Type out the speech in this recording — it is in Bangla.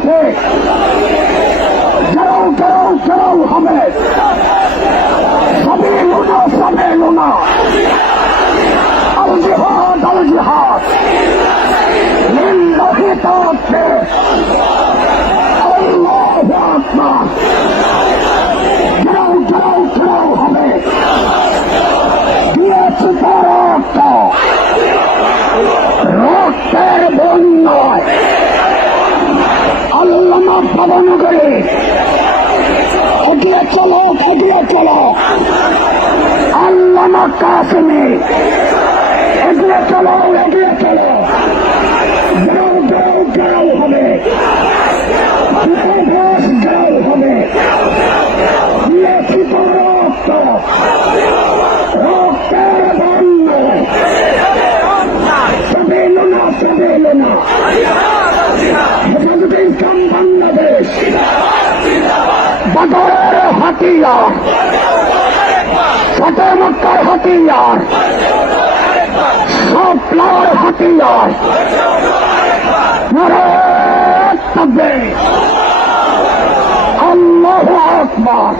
আছে গেরাও গেরাও গেরাও হবে, সবে লোনা আল জিহাদ লিল্লাহি তাকবীর আল্লাহু আকবার। গেরাও গেরাও গেরাও হবে, দিয়েছে রক্তের বন্যায় আল্লামা ভবনগরে এগিয়ে চলো এগিয়ে চলো, আল্লামা কাসেমে এগিয়ে চলো এগিয়ে চলো। গেরাও গেরাও গেরাও হবে, গেরাও হবে, দিয়েছি তো রক্তের বন্যায় সবে লোনা হেফাজতে ইসলাম বাংলাদেশ বদরের হাতিয়ার, ফতে মক্কার হাতিয়ার, সপ্লার হাতিয়ার। নারায়ে তাকবীর, আল্লাহু আকবার।